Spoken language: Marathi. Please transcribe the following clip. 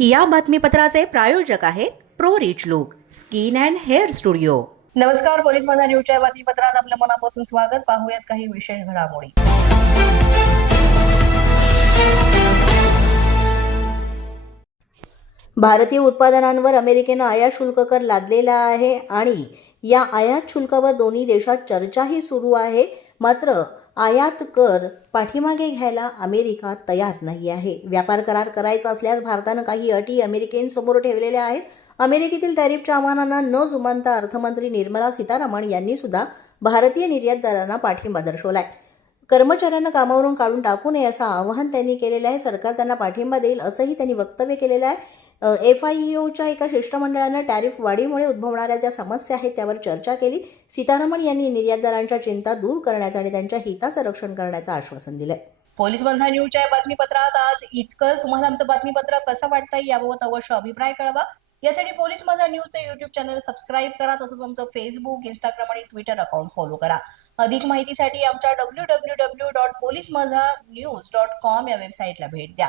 या बातमीपत्राचे प्रायोजक आहेत pro rich look skin and hair studio. नमस्कार पोलीस माझा न्यूजच्या बातमीपत्रात आपलं मनापासून स्वागत. पाहूयात काही विशेष घडामोडी. भारतीय उत्पादनांवर अमेरिकेनं आयात शुल्क कर लादलेला आहे आणि या आयात शुल्कावर दोन्ही देशात चर्चाही सुरू आहे. मात्र आयात कर पाठीमागे घ्यायला अमेरिका तयार नाही आहे. व्यापार करार करायचा असल्यास भारतानं काही अटी अमेरिकेंसमोर ठेवलेल्या आहेत. अमेरिकेतील टॅरिफच्या आव्हानांना न जुमानता अर्थमंत्री निर्मला सीतारामन यांनी सुद्धा भारतीय निर्यातदारांना पाठिंबा दर्शवला आहे कर्मचाऱ्यांना कामावरून काढून टाकू नये असं आवाहन त्यांनी केलेलं आहे. सरकार त्यांना पाठिंबा देईल असंही त्यांनी वक्तव्य केलेलं आहे. एफ आय ओच्या एका शिष्टमंडळानं टॅरिफ वाढीमुळे उद्भवणाऱ्या ज्या समस्या आहेत त्यावर चर्चा केली. सीतारामन यांनी निर्यातदारांच्या चिंता दूर करण्याचं आणि त्यांच्या हिताचं रक्षण करण्याचं आश्वासन दिलंय. पोलीस माझा न्यूजच्या बातमीपत्रात आज इतकंच. तुम्हाला आमचं बातमीपत्र कसं वाटतंय याबाबत अवश्य अभिप्राय कळवा. यासाठी पोलीस माझा न्यूजचं युट्यूब चॅनल सबस्क्राईब करा तसंच आमचं फेसबुक इंस्टाग्राम आणि ट्विटर अकाउंट फॉलो करा. अधिक माहितीसाठी आमच्या W W W dot police Majha news dot com या वेबसाईटला भेट द्या.